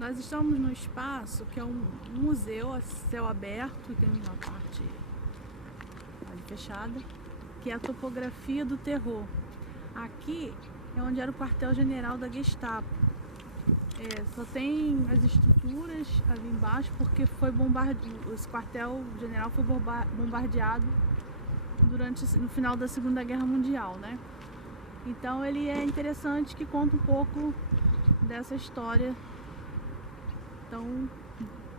Nós estamos no espaço que é um museu a céu aberto, tem uma parte ali fechada, que é a topografia do terror. Aqui é onde era o quartel-general da Gestapo. Só tem as estruturas ali embaixo porque foi bombardeado. Esse quartel-general foi bombardeado no final da Segunda Guerra Mundial, né? Então ele é interessante, que conta um pouco dessa história tão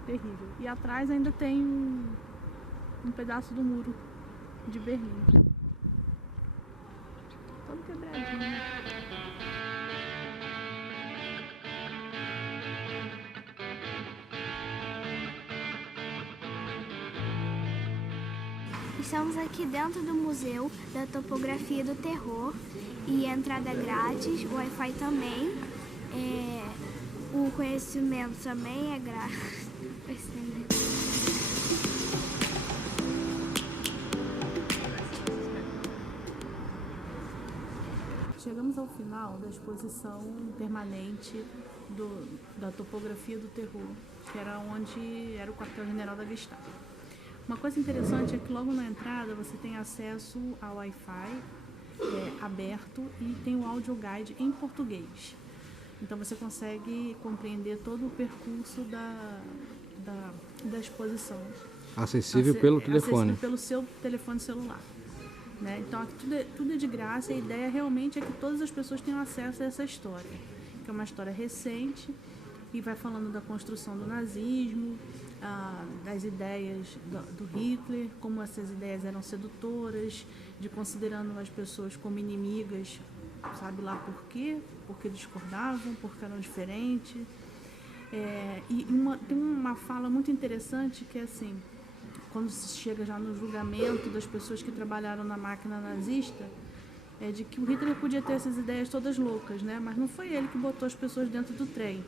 terrível. E atrás ainda tem um pedaço do muro de Berlim. Todo quebradinho. Estamos aqui dentro do Museu da Topografia do Terror e a entrada é grátis, o Wi-Fi também, o conhecimento também é grátis. Chegamos ao final da exposição permanente da Topografia do Terror, que era onde era o quartel-general da Gestapo. Uma coisa interessante é que logo na entrada você tem acesso ao Wi-Fi aberto e tem o audio guide em português. Então você consegue compreender todo o percurso da exposição. Acessível pelo telefone. Acessível pelo seu telefone celular. Né? Então aqui tudo é de graça, e a ideia realmente é que todas as pessoas tenham acesso a essa história, que é uma história recente e vai falando da construção do nazismo, das ideias do Hitler, como essas ideias eram sedutoras, de considerando as pessoas como inimigas, sabe lá por quê? Porque discordavam, porque eram diferentes. Tem uma fala muito interessante que é assim, quando se chega já no julgamento das pessoas que trabalharam na máquina nazista, é de que o Hitler podia ter essas ideias todas loucas, né? Mas não foi ele que botou as pessoas dentro do trem.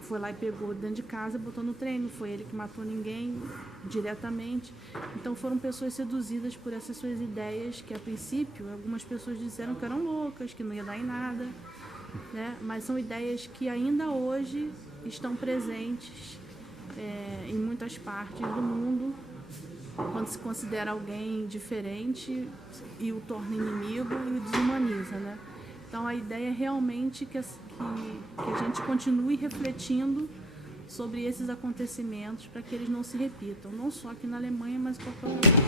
Foi lá e pegou dentro de casa e botou no trem, não foi ele que matou ninguém diretamente. Então foram pessoas seduzidas por essas suas ideias, que a princípio algumas pessoas disseram que eram loucas, que não ia dar em nada, né? Mas são ideias que ainda hoje estão presentes em muitas partes do mundo, quando se considera alguém diferente e o torna inimigo e o desumaniza, né? Então a ideia é realmente que a gente continue refletindo sobre esses acontecimentos para que eles não se repitam, não só aqui na Alemanha, mas em qualquer outro lugar.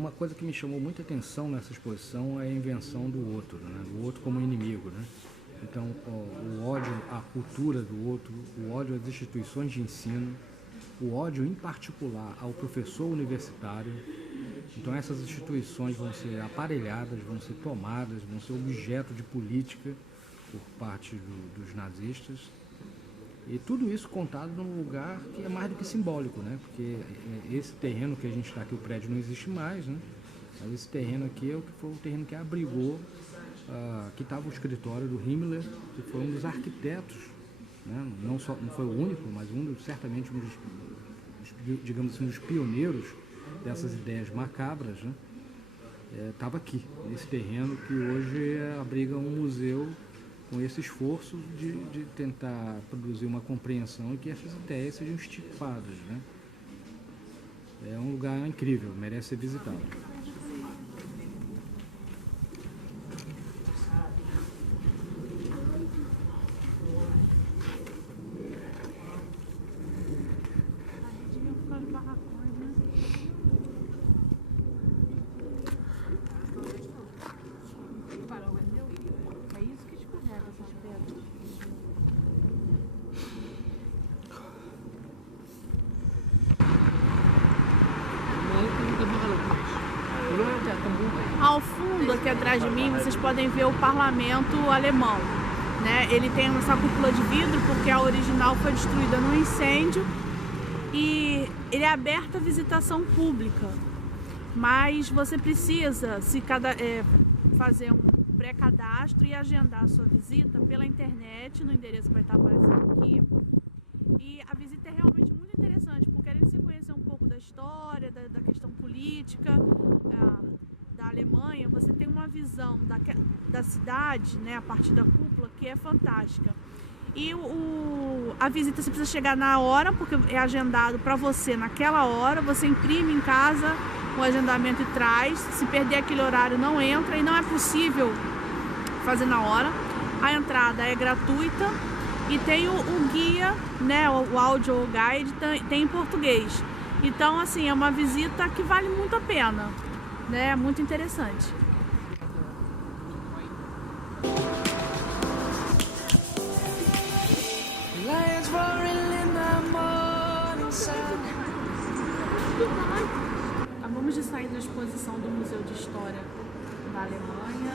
Uma coisa que me chamou muita atenção nessa exposição é a invenção do outro, né? Do outro como inimigo, né? Então, o ódio à cultura do outro, o ódio às instituições de ensino, o ódio em particular ao professor universitário. Então essas instituições vão ser aparelhadas, vão ser tomadas, vão ser objeto de política por parte dos nazistas. E tudo isso contado num lugar que é mais do que simbólico, né? Porque esse terreno que a gente está aqui, o prédio não existe mais, né? Mas esse terreno aqui é o que foi o terreno que abrigou, que estava o escritório do Himmler, que foi um dos arquitetos, né? Não foi o único, mas certamente um dos, digamos assim, dos pioneiros dessas ideias macabras, né? Estava aqui, nesse terreno que hoje abriga um museu com esse esforço de tentar produzir uma compreensão e que essas ideias sejam extirpadas, né? É um lugar incrível, merece ser visitado. É isso que escorrega essas pedras. Ao fundo, aqui atrás de mim, vocês podem ver o parlamento alemão, né? Ele tem essa cúpula de vidro porque a original foi destruída num incêndio e ele é aberto à visitação pública, mas você precisa fazer um pré-cadastro e agendar a sua visita pela internet, no endereço que vai estar aparecendo aqui. E a visita é realmente muito interessante, porque além de você conhecer um pouco da história, da questão política da Alemanha, você tem uma visão da cidade, né, a partir da cúpula, que é fantástica. E a visita você precisa chegar na hora, porque é agendado para você naquela hora, você imprime em casa o agendamento e traz. Se perder aquele horário, não entra, e não é possível fazer na hora. A entrada é gratuita e tem o guia, né, o audio guide tem em português. Então, assim, é uma visita que vale muito a pena, né? É muito interessante. Acabamos de sair da exposição do Museu de História da Alemanha.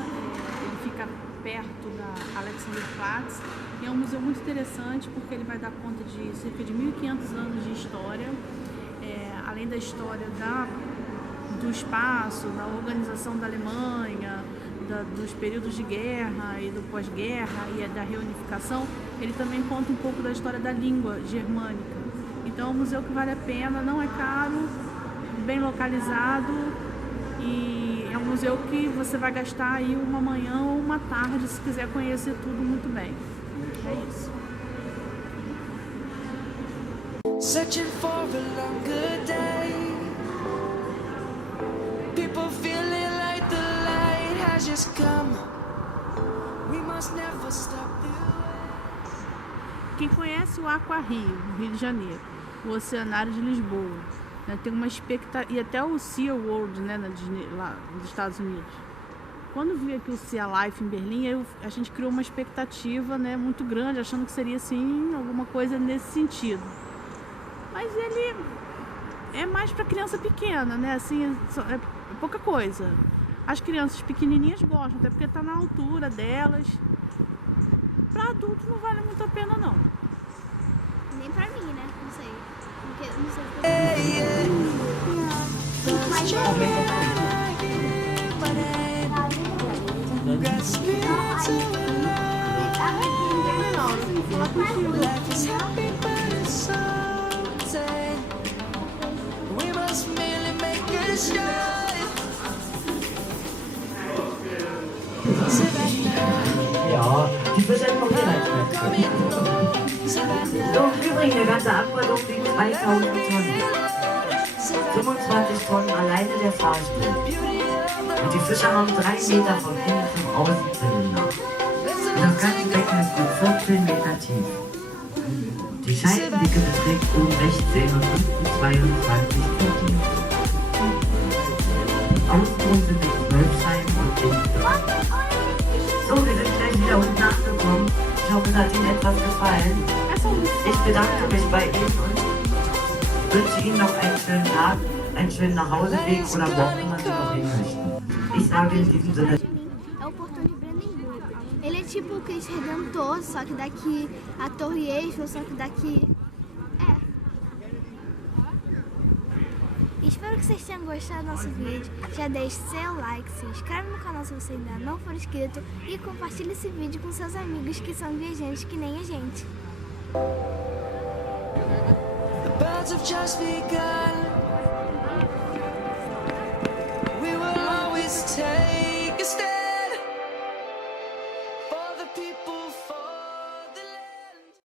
Ele fica perto da Alexanderplatz e é um museu muito interessante porque ele vai dar conta de cerca de 1.500 anos de história, além da história do espaço, da organização da Alemanha, dos períodos de guerra e do pós-guerra e da reunificação. Ele também conta um pouco da história da língua germânica. Então é um museu que vale a pena, não é caro, bem localizado, e é um museu que você vai gastar aí uma manhã ou uma tarde se quiser conhecer tudo muito bem. É isso. Searching for a longer day. People feeling like the light has just come. We must never stop the way. Quem conhece o Aqua Rio, no Rio de Janeiro, o Oceanário de Lisboa, né, tem uma expectativa, e até o Sea World, né, lá nos Estados Unidos. Quando vi aqui o Sea Life em Berlim, a gente criou uma expectativa, né, muito grande, achando que seria assim, alguma coisa nesse sentido. Mas ele é mais para criança pequena, né, assim, é pouca coisa. As crianças pequenininhas gostam, até porque está na altura delas. Para adultos não vale muito a pena, não. Nem pra mim, né? Não sei. Porque não sei. Ja, die wird dann noch so, im Übrigen, der ganze Abfallung wiegt 2000 Tonnen. 25 Tonnen alleine der Fahrstuhl. Und die Fischer haben 3 Meter von innen zum Außenzylinder. Und das ganze Becken ist gut 14 Meter tief. Die Scheibendicke beträgt oben 16 und unten 22 cm. Außenrum sind es 12 Scheiben und innen 3. So, wir sind gleich wieder unten angekommen. Ich hoffe, es hat Ihnen etwas gefallen. Ich bedanke mich bei Ihnen und wünsche Ihnen noch einen schönen Tag, einen schönen Nachhauseweg oder wo auch immer Sie noch hin möchten. Ich sage in diesem Sinne. É o portão de Brandenburg. Ele é tipo o Cristo Redentor, só que daqui a Torre Eiffel, só que daqui... Espero que vocês tenham gostado do nosso vídeo. Já deixe seu like, se inscreve no canal se você ainda não for inscrito e compartilhe esse vídeo com seus amigos que são viajantes que nem a gente. The birds have just begun. We will always take